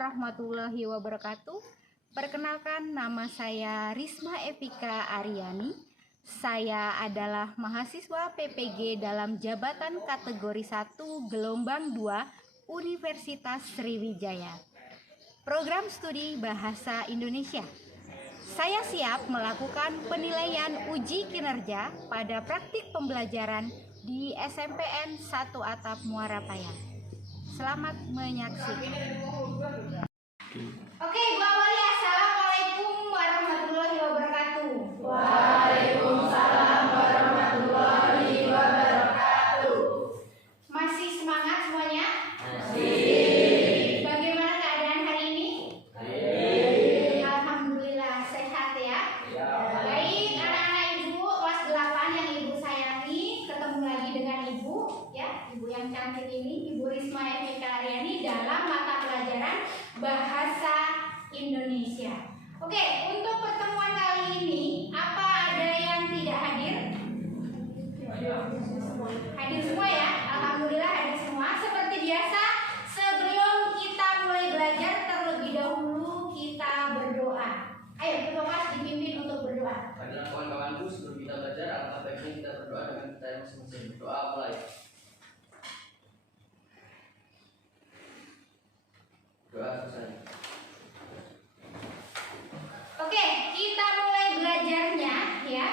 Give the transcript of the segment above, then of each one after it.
warahmatullahi wabarakatuh. Perkenalkan, nama saya Risma Evika Aryani. Saya adalah mahasiswa PPG dalam jabatan kategori 1 gelombang 2 Universitas Sriwijaya. Program studi Bahasa Indonesia. Saya siap melakukan penilaian uji kinerja pada praktik pembelajaran di SMPN 1 Atap Muara Payah. Selamat menyaksikan. Oke, Bu Amalia, assalamualaikum warahmatullahi wabarakatuh. Waalaikumsalam warahmatullahi wabarakatuh. Masih semangat semuanya? Masih. Bagaimana keadaan hari ini? Baik. Alhamdulillah sehat ya. Ya. Baik, anak-anak ibu kelas 8 yang ibu sayangi, ketemu lagi dengan ibu ya, ibu yang cantik ini, Ibu Risma Evika Aryani dalam mata pelajaran Bahasa Indonesia. Oke, untuk pertemuan kali ini, apa ada yang tidak hadir? Hadir semua ya, alhamdulillah hadir semua. Seperti biasa, sebelum kita mulai belajar, terlebih dahulu kita berdoa. Ayo, ketua kelas dipimpin untuk berdoa. Baiklah kawan-kawanku, sebelum kita belajar, alangkah baiknya kita berdoa dengan kita masing-masing. Berdoa mulai. Doa selesai. Oke, kita mulai belajarnya ya.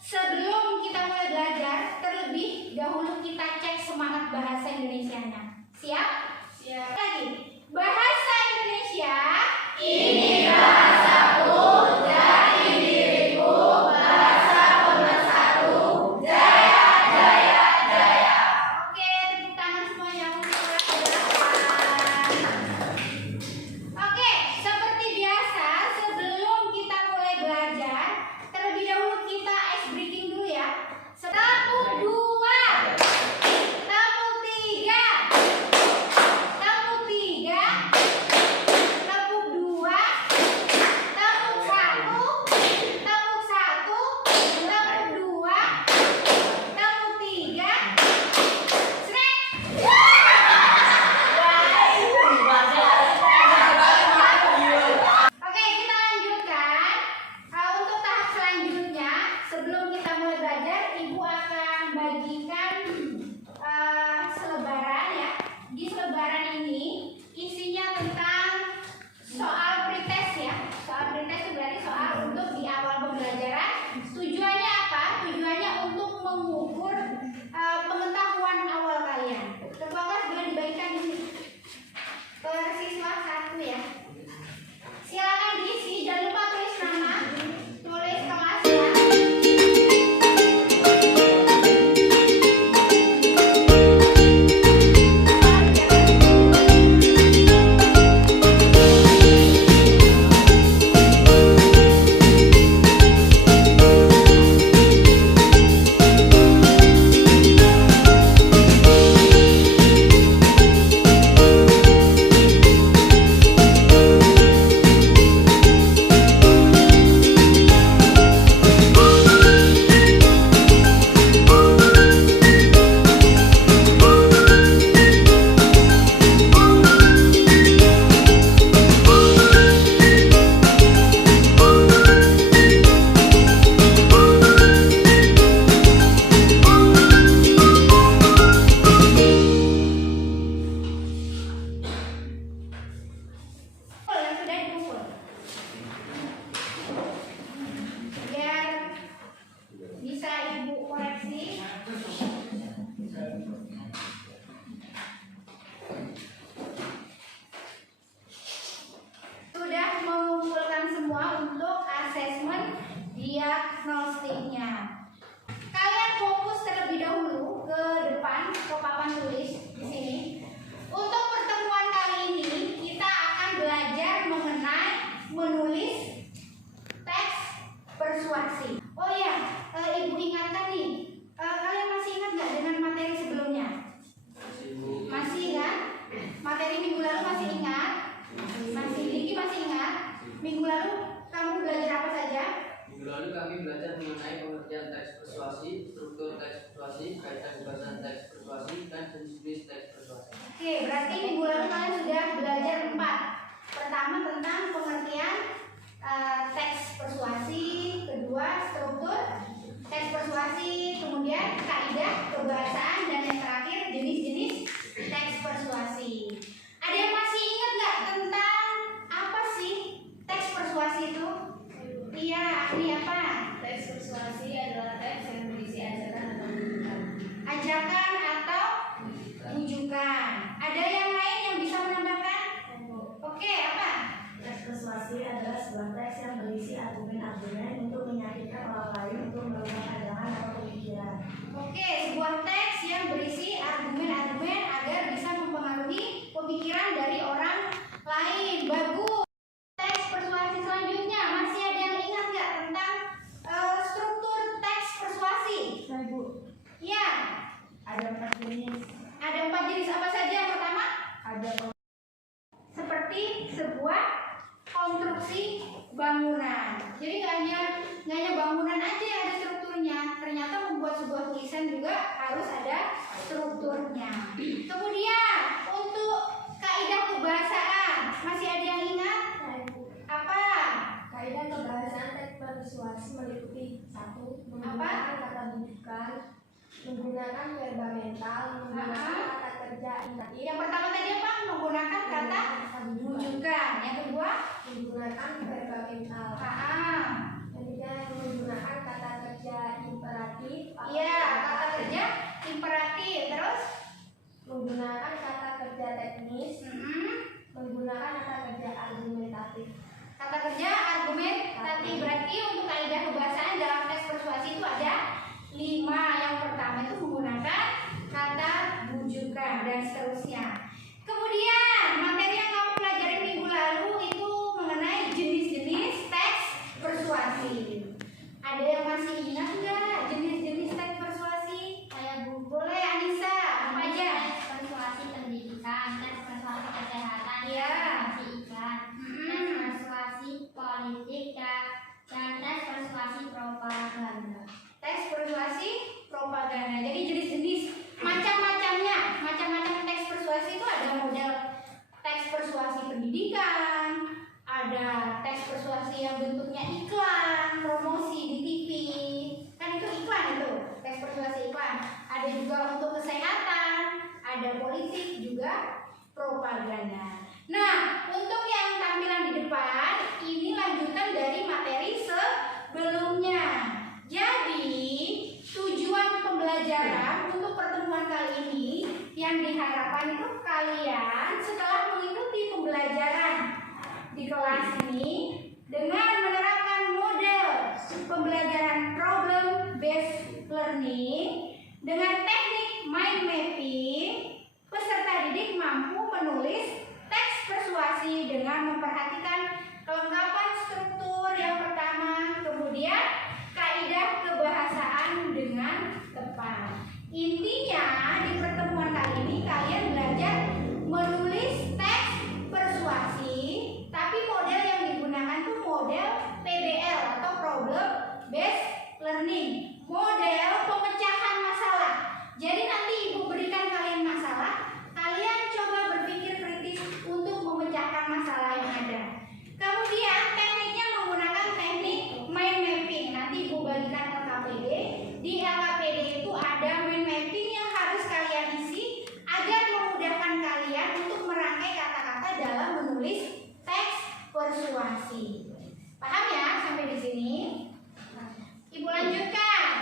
Sebelum kita mulai belajar, terlebih dahulu kita cek semangat bahasa Indonesianya. Siap? Siap. Lagi. Bahasa Indonesia. Ini bahasaku, dari diriku, bahasa pemersatu. Jaya, jaya, jaya. Oke, tepuk tangan semuanya untuk kelas 8. Oke, seperti biasa, sebelum kita mulai belajar, terlebih dahulu kita ice breaking dulu ya. Tepuk 2, tepuk 3, tepuk 3, tepuk 2, tepuk 1, tepuk 1, tepuk 2, tepuk 3, srek. Oke, kita lanjutkan. Untuk tahap selanjutnya, sebelum kita mulai belajar, Ibu akan bagikan selebaran ya. Di selebaran ini isinya tentang soal pretest ya. Soal pretest itu berarti soal untuk di awal pembelajaran. Tujuannya apa? Tujuannya untuk mengukur pengetahuan awal kalian. Ketua kelas boleh dibagikan di sini. Ke siswa 1 ya. Silakan diisi, jangan lupa tulis nama, tulis kelas ya. Yang sudah dipukul biar bisa Ibu koreksi. Sudah mengumpulkan semua untuk asesmen diagnostiknya. Kalian fokus terlebih dahulu ke depan, ke papan tulis di sini. Untuk pertemuan kali ini kita akan belajar mengenai menulis teks persuasi. Oh ya, Ibu ingatkan nih, kalian masih ingat nggak dengan materi sebelumnya? Masih kan? Materi minggu lalu masih ingat? Masih, Diki masih ingat? Minggu lalu kamu belajar apa saja? Minggu lalu kami belajar mengenai pengertian teks persuasi, struktur teks persuasi, kaitan pembahasan teks persuasi, dan jenis-jenis teks persuasi. Oke, berarti minggu lalu kalian sudah belajar 4. Pertama tentang pengertian teks persuasi, kedua struktur teks persuasi, kemudian kaidah kebahasaan, dan yang terakhir jenis-jenis teks persuasi. Ada yang masih ingat nggak tentang apa sih teks persuasi itu? Iya, ini apa? Teks persuasi adalah teks yang berisi ajakan atau rujukan. Ajakan atau rujukan. Ada yang lain yang bisa menambahkan? Oke, apa? Teks persuasi adalah sebuah teks yang berisi argumen-argumen untuk meyakinkan orang lain untuk melakukan pandangan atau pemikiran. Oke, sebuah teks yang berisi argumen-argumen agar bisa mempengaruhi pemikiran dari orang lain. Bagus. Teks persuasi selanjutnya, masih ada yang ingat nggak tentang struktur teks persuasi? Bu, Ya, ada 4 jenis. ada 4 jenis. Apa saja? Yang pertama, Ada seperti sebuah konstruksi bangunan. Jadi nggak hanya bangunan aja yang ada strukturnya. Ternyata membuat sebuah tulisan juga harus ada strukturnya. Kemudian untuk kaidah kebahasaan, masih ada yang ingat? Apa? kaidah kebahasaan teks persuasi meliputi 1. Menggunakan kata rujukan, menggunakan verba mental, menggunakan kata kerja indikatif, Yang pertama tadi apa? Menggunakan kata rujukan. Yang kedua, menggunakan verba mental. Ketiga, menggunakan kata kerja imperatif. Iya, kata kerja imperatif. Terus, Menggunakan kata kerja teknis, menggunakan kata kerja argumentatif. kata kerja argumentatif. Berarti untuk kaidah kebahasaan dalam teks persuasi itu ada 5. Yang pertama itu menggunakan kata rujukan dan seterusnya. Kemudian materi yang kamu pelajari minggu lalu itu mengenai jenis-jenis teks persuasi. Ada yang masih ingat nggak jenis-jenis teks persuasi? Boleh Anissa, apa aja? Teks persuasi pendidikan, teks persuasi kesehatan, Iya. persuasi iklan, teks persuasi politik, dan teks persuasi propaganda. Teks persuasi propaganda. Jadi jenis-jenis macam-macamnya. Macam-macam teks persuasi itu ada model teks persuasi pendidikan, ada teks persuasi yang bentuknya iklan, promosi di TV. Kan itu iklan itu, teks persuasi iklan. Ada juga untuk kesehatan, ada politik juga propaganda. Nah, untuk yang tampilan di depan ini lanjutan dari materi sebelumnya. Jadi, tujuan pembelajaran untuk pertemuan kali ini yang diharapkan itu kalian setelah mengikuti pembelajaran di kelas ini dengan menerapkan model pembelajaran problem based learning dengan teknik mind mapping, peserta didik mampu menulis teks persuasi dengan memperhatikan kelengkapan struktur yang pertama, kemudian kaidah kebahasaan dengan tepat. Intinya di pertemuan kali ini kalian belajar menulis teks persuasi, tapi model yang digunakan tuh model PBL atau problem based learning, model pemecahan masalah. Jadi nanti ibu berikan kalian masalah, kalian coba berpikir kritis untuk memecahkan masalah yang ada. Kemudian tekniknya menggunakan teknik mind mapping. Nanti ibu bagikan LKPD. Di LKPD itu ada mind mapping yang harus kalian isi agar memudahkan kalian untuk merangkai kata-kata dalam menulis teks persuasi. Paham ya sampai di sini? Ibu lanjutkan.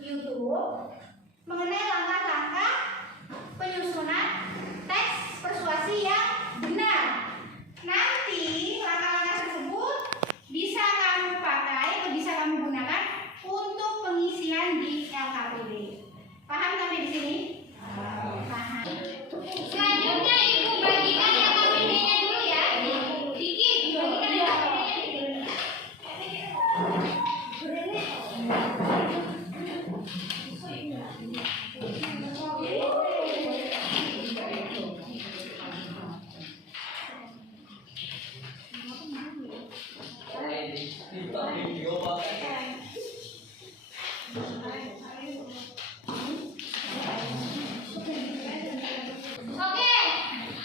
YouTube mengenai langkah-langkah penyusunan teks persuasi yang benar. Nanti langkah-langkah tersebut bisa kamu pakai atau bisa kamu gunakan untuk pengisian di LKPD. Paham sampai di sini? Paham. Selanjutnya Ibu bagikan LKPD-nya dulu ya. Diki, bagikan LKPD-nya. Oke,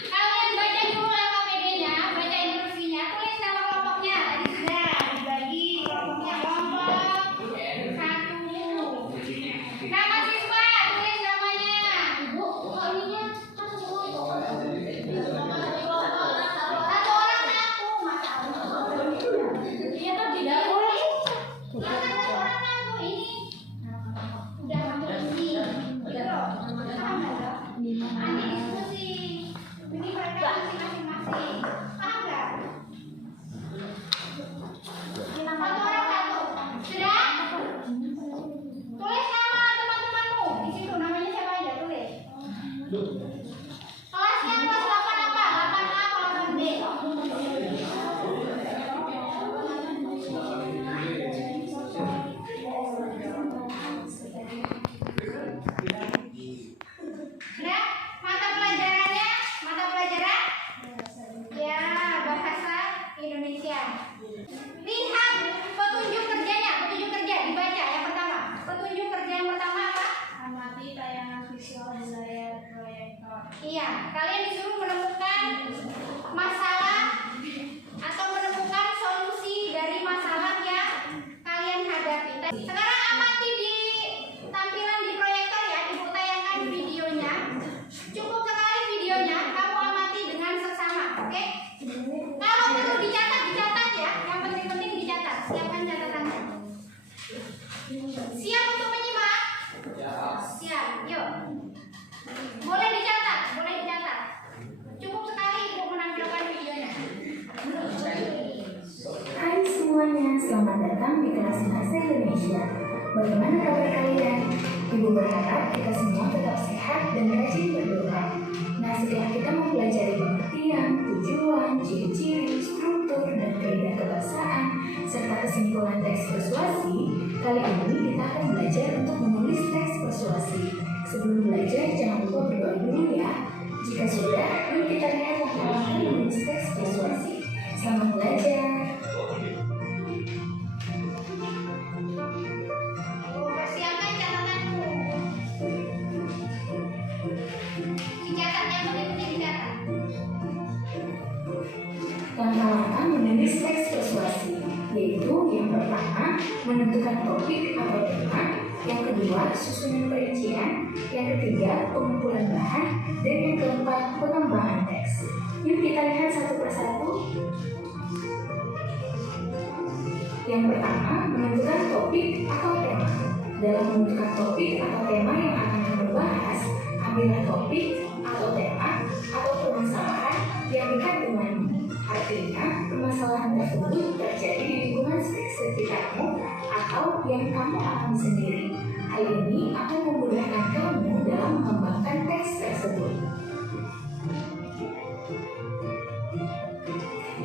kalian baca dulu LKPD-nya, baca instruksinya, tulis nama kelompoknya. Tadi sudah dibagi kelompoknya kelompok 1. Nama siswa, tulis namanya. Ibu, kok ininya kan semua itu. Satu orang ngaku, masa iya kan tidak boleh. Masa satu orang ngaku ini. Udah kamu isi. Gitu loh. Paham nggak, Dok? Nanti diskusi. Ini mereka isi masing-masing. Paham nggak? Satu orang satu. Sudah? Tulis nama teman-temanmu. Di situ namanya siapa aja, tulis. Kelasnya kelas 8 apa? 8A atau 8B? Sudah? Mata pelajarannya? Mata pelajaran? Ya, bahasa Indonesia. Lihat petunjuk kerjanya, petunjuk kerja dibaca yang pertama. Petunjuk kerja yang pertama apa? Amati tayangan visual di layar proyektor. Iya, kalian disuruh menemukan masalah atau menemukan solusi dari masalah yang kalian hadapi. Sekarang amati di tampilan di proyektor ya, Ibu tayangkan videonya. Cukup sekali videonya, kamu amati dengan seksama, oke? Kalau perlu dicatat, dicatat ya. Yang penting-penting dicatat. Siapkan catatannya. Siap untuk menyimak? Siap, yuk. Boleh dicatat, boleh dicatat. Cukup sekali Ibu menampilkan videonya. Hai semuanya, selamat datang di kelas Bahasa Indonesia. Bagaimana kabar kalian? Ibu berharap kita semua tetap sehat dan rajin berdoa. Nah, setelah kita mempelajari pengertian, tujuan, ciri-ciri, struktur, dan kaidah kebahasaan, serta kesimpulan teks persuasi, kali ini kita akan belajar untuk menulis teks persuasi. Sebelum belajar, jangan lupa berdoa dulu ya. Jika sudah, yuk kita lihat langkah-langkah menulis teks persuasi. Selamat belajar. Persiapkan catatanmu. Dicatat, yang penting-penting dicatat. Langkah-langkah menulis teks persuasi, yaitu yang pertama, menentukan topik atau tema, yang kedua, susunan perincian, yang ketiga, pengumpulan bahan, dan yang keempat, pengembangan teks. Yuk kita lihat satu persatu. Yang pertama, menentukan topik atau tema. Dalam menentukan topik atau tema yang akan kamu bahas, ambillah topik atau tema atau permasalahan yang dekat denganmu. Artinya, permasalahan tersebut terjadi di lingkungan sekitarmu atau yang kamu alami sendiri. Hal ini akan memudahkan kamu dalam mengembangkan teks tersebut.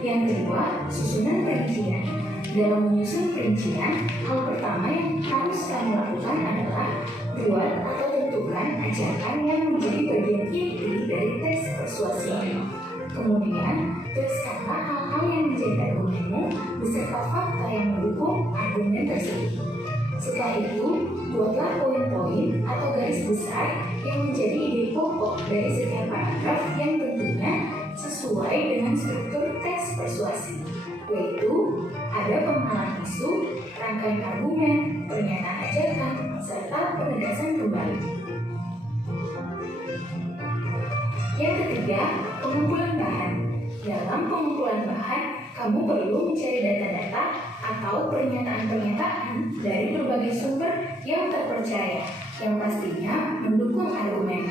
Yang kedua, susunan perincian. Dalam menyusun perincian, hal pertama yang harus kamu lakukan adalah buat atau tentukan ajakan yang menjadi bagian inti dari teks persuasi ini. Kemudian, tuliskanlah hal-hal yang menjadi argumenmu beserta fakta yang mendukung argumen tersebut. Setelah itu, buatlah poin-poin atau garis besar yang menjadi ide pokok dari setiap paragraf yang tentunya sesuai dengan struktur teks persuasi, yaitu ada pengenalan isu, rangkaian argumen, pernyataan ajakan, serta penegasan kembali. Yang ketiga, pengumpulan bahan. Dalam pengumpulan bahan, kamu perlu mencari data-data atau pernyataan-pernyataan dari berbagai sumber yang terpercaya, yang pastinya mendukung argumen.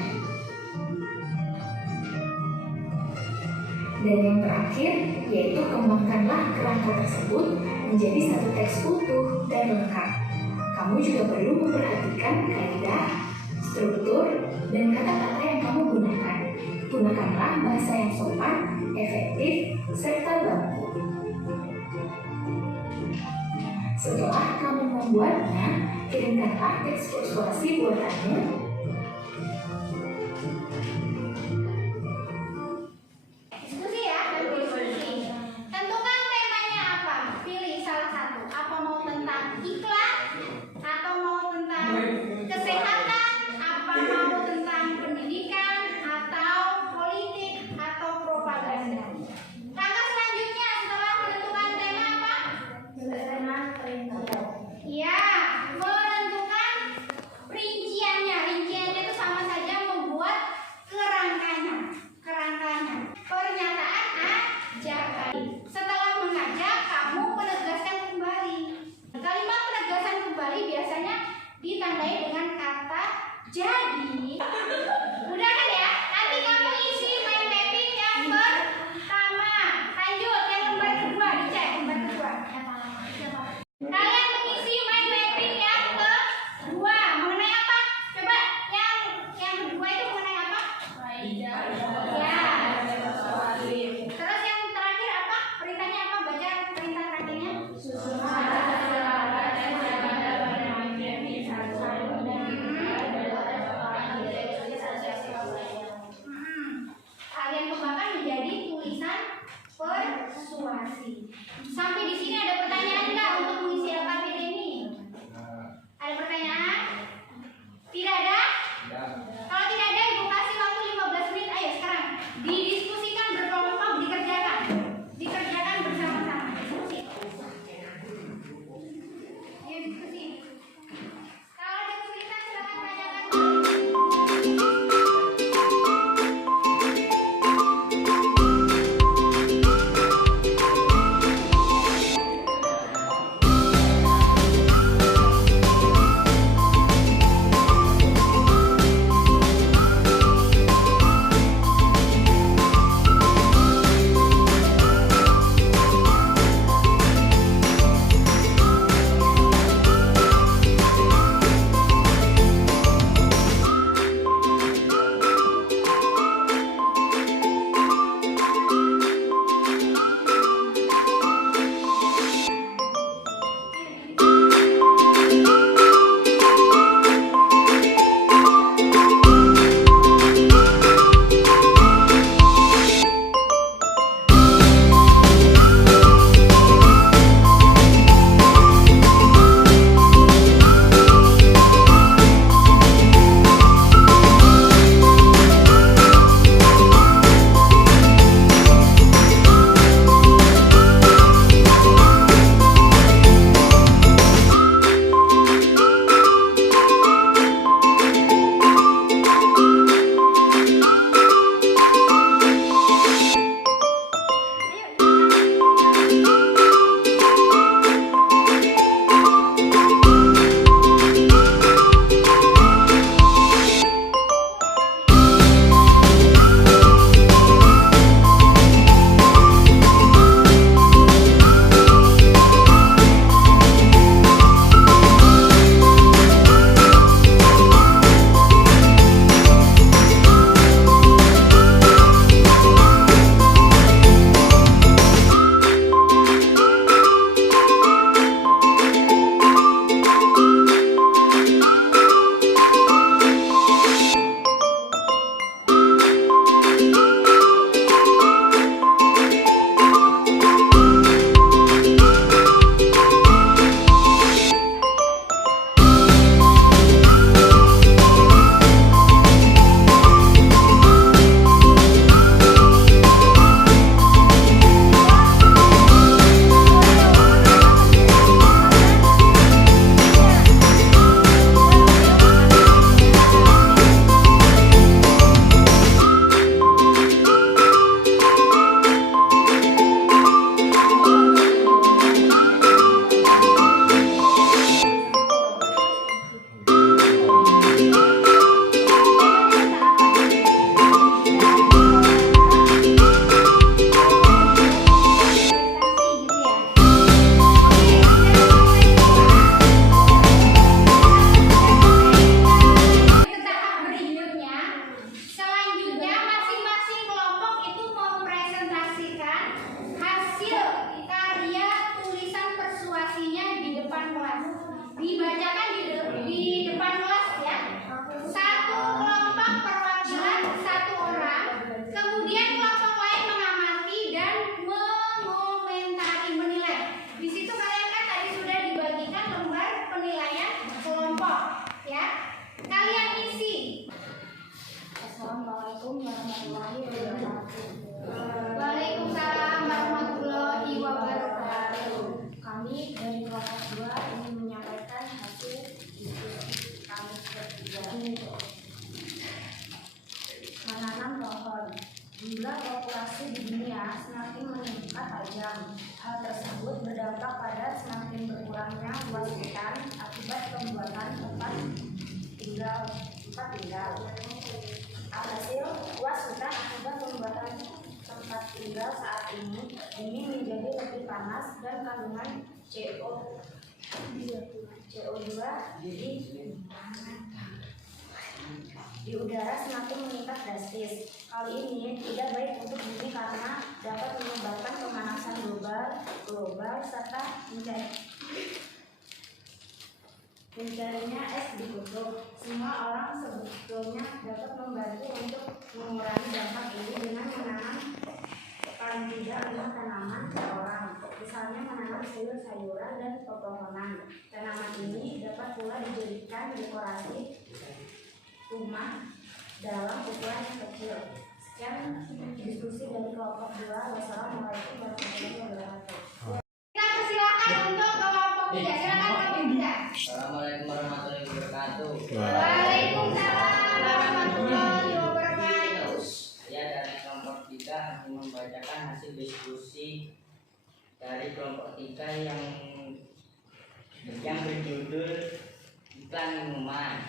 Dan yang terakhir, yaitu kembangkanlah kerangka tersebut menjadi satu teks utuh dan lengkap. Kamu juga perlu memperhatikan kaidah, struktur, dan kata-kata yang kamu gunakan. Gunakanlah bahasa yang sopan, efektif, serta baku. Setelah kamu membuatnya, kirimkanlah teks persuasi buatanmu. Diskusi ya, diskusi. Tentukan temanya apa. Pilih salah satu. Apa mau tentang iklan, atau mau tentang kesehatan, apa mau tentang pendidikan, atau politik, atau propaganda. Langkah selanjutnya setelah menentukan tema apa? Ya, menentukan rinciannya. Rinciannya itu sama saja membuat kerangkanya. Pernyataan ajakan. Setelah mengajak, kamu menegaskan kembali. Kalimat penegasan kembali biasanya ditandai dengan kata jadi. Udah kan ya? Nanti kamu isi mind mapping yang pertama. Lanjut yang lembar kedua, dicek lembar kedua. Kalian mengisi mind mapping yang kedua mengenai apa? Coba yang kedua itu mengenai apa? Ya. Terus yang terakhir apa? Perintahnya apa? Baca perintah terakhirnya. Ya, kalian isi. Assalamualaikum warahmatullahi wabarakatuh. Waalaikumsalam warahmatullahi wabarakatuh. Kami dari kelompok 2 ingin menyampaikan hasil diskusi kami bertiga. Menanam pohon. Jumlah populasi di dunia semakin meningkat tajam. Hal tersebut berdampak pada semakin berkurangnya luas hutan akibat pembuatan tempat tinggal. Alhasil, luas hutan akibat pembuatan tempat tinggal saat ini menjadi lebih panas dan kandungan CO2 di udara semakin meningkat drastis. Hal ini tidak baik untuk bumi karena dapat menyebabkan pemanasan global serta mencarinya es di kutub. Semua orang sebetulnya dapat membantu untuk mengurangi dampak ini dengan menanam paling tidak 5 tanaman per orang. Misalnya menanam sayur-sayuran dan pepohonan. Tanaman ini dapat pula dijadikan dekorasi rumah dalam ukuran yang kecil. Sekian diskusi dari kelompok 2. Wassalamualaikum warahmatullahi wabarakatuh. Kita persilakan untuk kelompok 3. Silakan kelompok 3. Assalamualaikum warahmatullahi wabarakatuh. Waalaikumsalam warahmatullahi wabarakatuh. Saya dari kelompok 3 akan membacakan hasil diskusi dari kelompok 3 yang berjudul iklan minuman.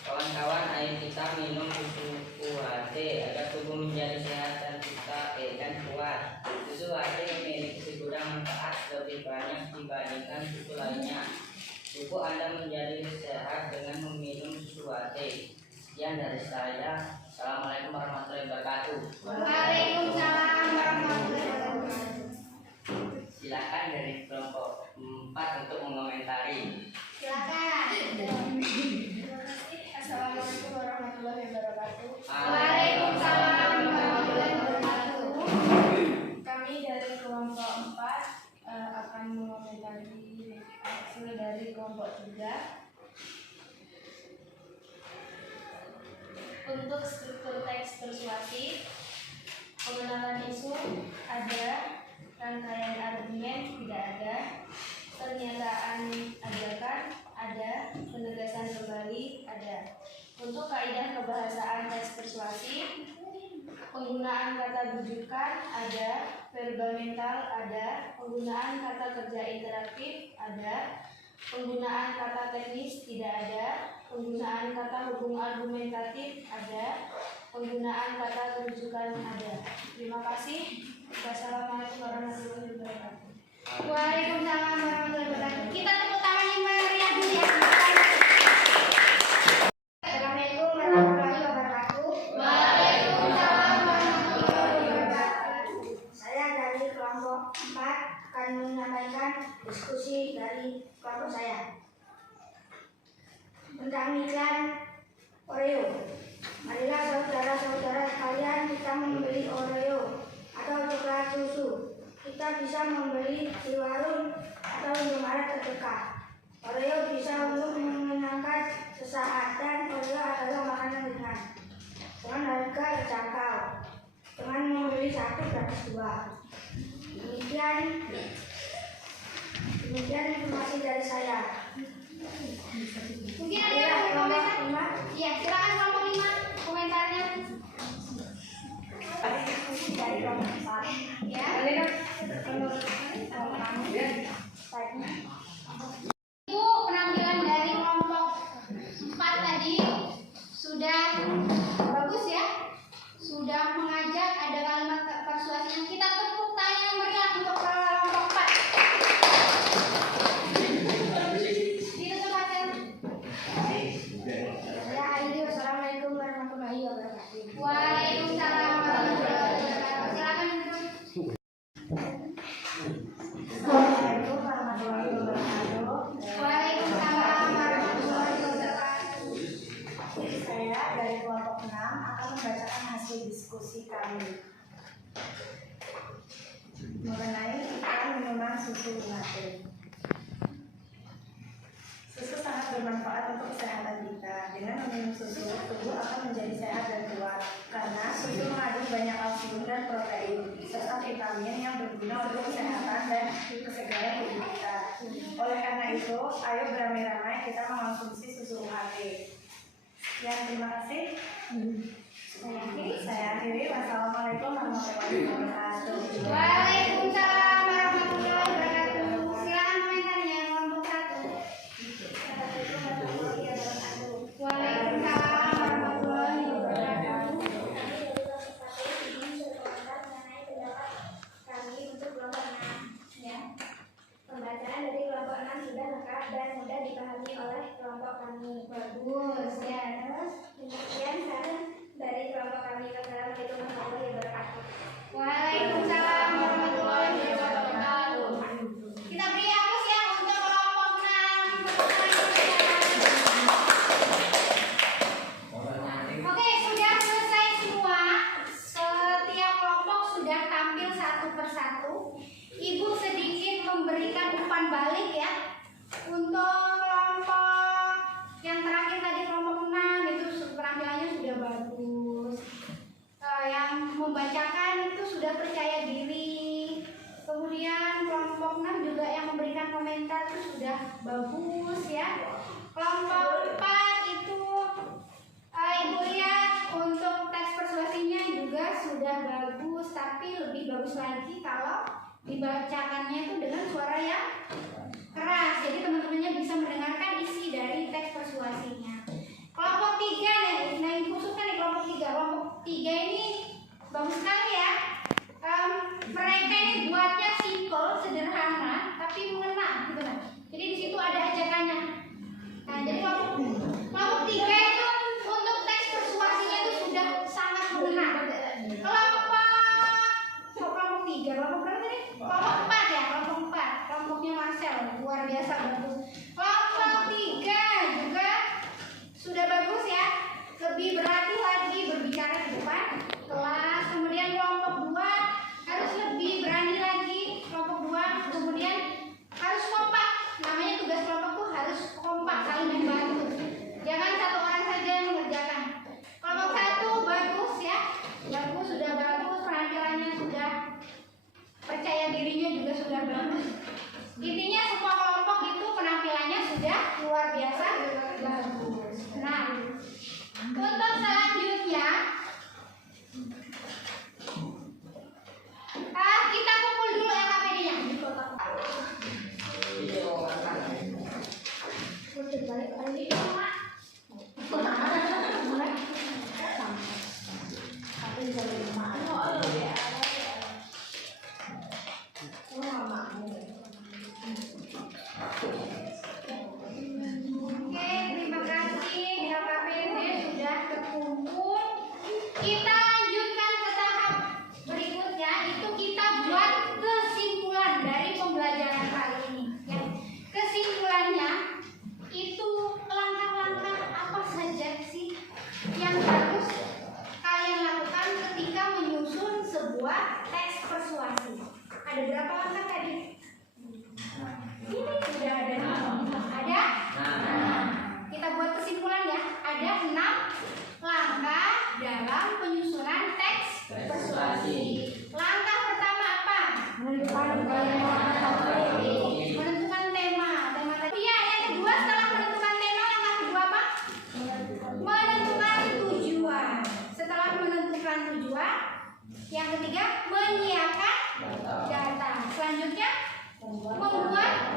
Kawan-kawan, ayo kita minum susu UHT agar tubuh menjadi sehat dan kuat. Susu UHT memiliki segudang manfaat lebih banyak dibandingkan susu lainnya. Tubuh Anda menjadi sehat dengan meminum susu UHT. Sekian dari saya. Assalamualaikum warahmatullahi wabarakatuh. Waalaikumsalam warahmatullahi wabarakatuh. Silakan dari kelompok 4 untuk mengomentari. Silakan. Assalamualaikum warahmatullahi wabarakatuh. Waalaikumsalam warahmatullahi wabarakatuh. Kami dari kelompok 4 akan mengomentari hasil dari kelompok 3. Untuk struktur teks persuasif, pengenalan isu ada, rangkaian argumen tidak ada, pernyataan ajakan ada, penegasan kembali ada. Untuk kaidah kebahasaan teks persuasif, penggunaan kata bujukan ada, verbal mental ada, penggunaan kata kerja interaktif ada, penggunaan kata teknis tidak ada, penggunaan kata hubung argumentatif ada, penggunaan kata kerujukan ada. Terima kasih. Wassalamualaikum warahmatullahi wabarakatuh. Waalaikumsalam warahmatullahi wabarakatuh. Kita tepuk tangan yang meriah dulu ya. Assalamualaikum warahmatullahi wabarakatuh. Waalaikumsalam warahmatullahi wabarakatuh. Saya dari kelompok 4 akan menyampaikan diskusi dari kelompok saya tentang iklan Oreo. Marilah saudara-saudara sekalian kita membeli Oreo atau coklat susu. Kita bisa membeli di warung atau Indomaret terdekat. Oreo bisa untuk menyenangkan sesaat dan Oreo adalah makanan ringan dengan harga terjangkau. Dengan membeli 1 gratis 2. Demikian informasi dari saya. Mungkin ada yang mau komentar? Iya, silakan kelompok 5 komentarnya. Dari kelompok 4. Ya. Ibu, penampilan dari kelompok 4 tadi sudah bagus ya. Sudah mengajak, ada kalimat persuasi yang kita tepuk tangan yang meriah untuk kelompok 4. Ditutup hasil. Saya Aidi. Wassalamualaikum warahmatullahi wabarakatuh. Waalaikumsalam warahmatullahi wabarakatuh. Silakan duduk. Assalamualaikum warahmatullahi wabarakatuh. Waalaikumsalam warahmatullahi wabarakatuh. Saya dari kelompok 6 akan membacakan hasil diskusi kami mengenai iklan minuman susu UHT. Susu sangat bermanfaat untuk kesehatan kita. Dengan meminum susu, tubuh akan menjadi sehat dan kuat. Karena susu mengandung banyak kalsium dan protein, serta vitamin yang berguna untuk kesehatan dan kesegaran tubuh kita. Oleh karena itu, ayo beramai-ramai kita mengonsumsi susu UHT. Ya, terima kasih. Saya akhiri. Wassalamualaikum warahmatullahi wabarakatuh. Waalaikumsalam warahmatullahi wabarakatuh. Silakan komentarnya kelompok 1. Waalaikumsalam warahmatullahi wabarakatuh. Kami untuk kelompok 6. Ya. Pembacaan dari kelompok 6 sudah lengkap dan mudah dipahami oleh kelompok kami. Bagus ya. Demikian saran dari kelompok kami. Wassalamualaikum warahmatullahi wabarakatuh. Waalaikumsalam warahmatullahi wabarakatuh. Kita beri aplaus ya untuk kelompok 6. Oke, sudah selesai semua. Setiap kelompok sudah tampil satu persatu. Ibu sedikit memberikan umpan balik ya. Untuk kelompok yang terakhir tadi kelompok 6 itu penampilannya sudah bagus. Yang membacakan itu sudah percaya diri. Kemudian kelompok 6 juga yang memberikan komentar itu sudah bagus ya. Kelompok 4 itu ibu lihat untuk teks persuasinya juga sudah bagus, tapi lebih bagus lagi kalau dibacakannya itu dengan suara yang keras. Jadi teman-temannya bisa mendengarkan isi dari teks persuasinya. Kelompok 3 nih, nah ini khususnya nih kelompok 3. Kelompok 3 ini bagus sekali ya. Mereka ini buatnya simple, sederhana, tapi mengena gitu kan. Jadi di situ ada ajakannya. Nah, jadi kelompok 3 itu untuk teks persuasinya itu sudah sangat mengena. Kelompok 3, kelompok berapa tadi? Kelompok 4 ya, kelompok 4. Kelompoknya Marcel, luar biasa bagus. Kelompok 3 juga sudah bagus ya. Lebih berani lagi berbicara di depan kelas. Kemudian kelompok 2 harus lebih berani lagi. Kelompok 2 kemudian harus kompak. Namanya tugas kelompok tuh harus kompak, saling membantu. Jangan satu orang saja yang mengerjakan. Kelompok 1 bagus ya. Bagus, sudah bagus, penampilannya sudah, percaya dirinya juga sudah bagus. Intinya semua kelompok itu penampilannya sudah luar biasa bagus. Nah, untuk selanjutnya kita kumpul dulu LKPD-nya di kotak. Oke, terima kasih. LKPD sudah terkumpul. Kita lanjutkan ke tahap berikutnya, itu kita buat kesimpulan dari pembelajaran kali ini. Ya. Kesimpulannya itu langkah-langkah apa saja sih yang harus kalian lakukan ketika menyusun sebuah teks persuasi. Ada berapa langkah tadi? Ini sudah ada 6. Ada? Kita buat kesimpulan ya. Ada 6 langkah dalam penyusunan teks persuasi. Langkah pertama apa? Menentukan tema. Tema tadi. Ya, yang kedua setelah menentukan tema, langkah kedua apa? Menentukan tujuan. Setelah menentukan tujuan, yang ketiga menyiapkan data. Selanjutnya membuat